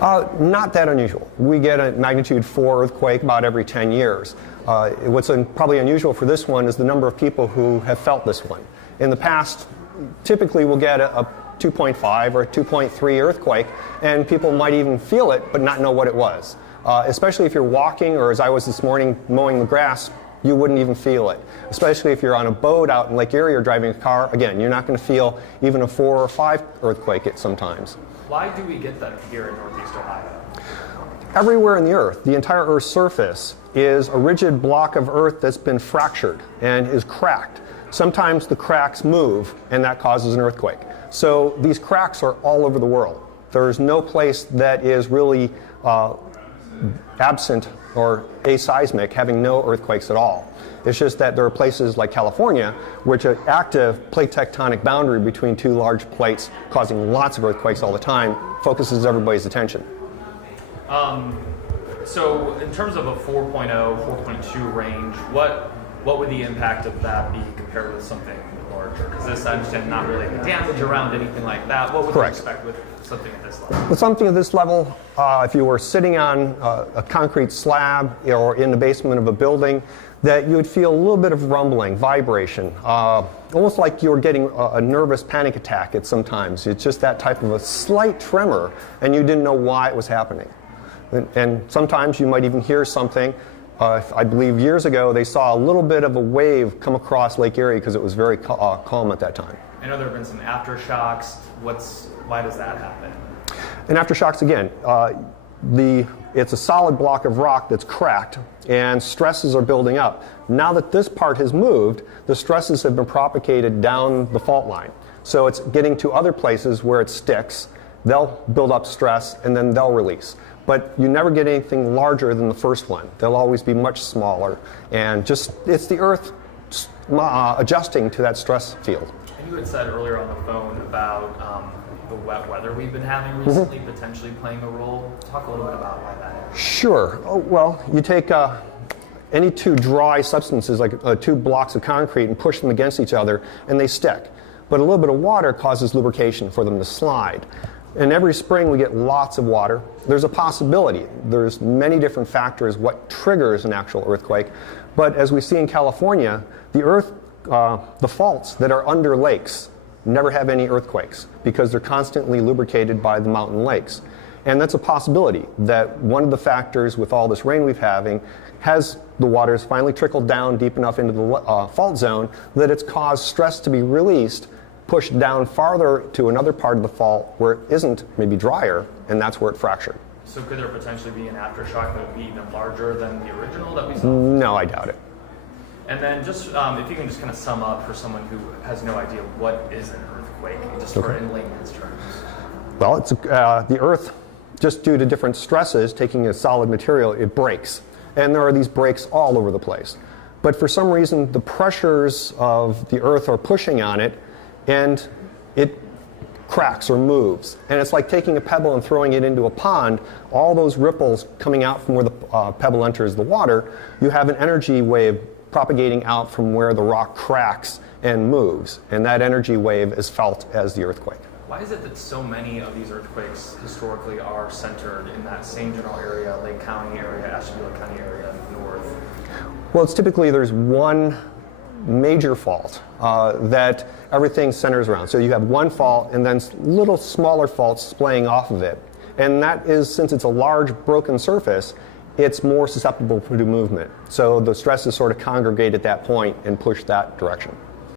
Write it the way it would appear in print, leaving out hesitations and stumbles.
Not that unusual. We get a magnitude 4 earthquake about every 10 years. What's probably unusual for this one is the number of people who have felt this one. In the past, typically we'll get a 2.5 or 2.3 earthquake, and people might even feel it but not know what it was. Especially if you're walking, or as I was this morning mowing the grass, you wouldn't even feel it. Especially if you're on a boat out in Lake Erie or driving a car, again, you're not going to feel even a 4 or 5 earthquake sometimes. Why do we get them here in Northeast Ohio? Everywhere in the Earth, the entire Earth's surface is a rigid block of Earth that's been fractured and is cracked. Sometimes the cracks move, and that causes an earthquake. So these cracks are all over the world. There's no place that is really absent or aseismic, having no earthquakes at all. It's just that there are places like California, which are active plate tectonic boundary between two large plates, causing lots of earthquakes all the time, focuses everybody's attention. So in terms of a 4.0, 4.2 range, what would the impact of that be compared with something larger? Because this, I understand, not really any damage around anything like that. What would you expect with something at this level? With something at this level, if you were sitting on a concrete slab or in the basement of a building, that you would feel a little bit of rumbling, vibration, almost like you were getting a nervous panic attack at sometimes. It's just that type of a slight tremor, and you didn't know why it was happening. And sometimes you might even hear something. I believe years ago they saw a little bit of a wave come across Lake Erie because it was very calm at that time. I know there have been some aftershocks. Why does that happen? And aftershocks, again, it's a solid block of rock that's cracked, and stresses are building up. Now that this part has moved, the stresses have been propagated down the fault line. So it's getting to other places where it sticks. They'll build up stress, and then they'll release. But you never get anything larger than the first one. They'll always be much smaller. And it's the Earth adjusting to that stress field. And you had said earlier on the phone about the wet weather we've been having recently potentially playing a role. Talk a little bit about why that is. Sure. Oh, well, you take any two dry substances, like two blocks of concrete, and push them against each other, and they stick. But a little bit of water causes lubrication for them to slide. And every spring we get lots of water. There's a possibility. There's many different factors what triggers an actual earthquake. But as we see in California, the faults that are under lakes never have any earthquakes because they're constantly lubricated by the mountain lakes. And that's a possibility that one of the factors with all this rain we've having has the waters finally trickled down deep enough into the fault zone that it's caused stress to be released, pushed down farther to another part of the fault where it isn't maybe drier, and that's where it fractured. So could there potentially be an aftershock that would be even larger than the original that we saw? No, I doubt it. And then just if you can just kind of sum up for someone who has no idea what is an earthquake, just for in layman's terms. Well, it's the Earth, just due to different stresses, taking a solid material, it breaks. And there are these breaks all over the place. But for some reason, the pressures of the Earth are pushing on it, and it cracks or moves. And it's like taking a pebble and throwing it into a pond. All those ripples coming out from where the pebble enters the water, you have an energy wave propagating out from where the rock cracks and moves. And that energy wave is felt as the earthquake. Why is it that so many of these earthquakes historically are centered in that same general area, Lake County area, Ashtabula County area, north? Well, it's typically there's one major fault that everything centers around. So you have one fault and then little smaller faults splaying off of it. And that is, since it's a large broken surface, it's more susceptible to movement. So the stresses sort of congregate at that point and push that direction.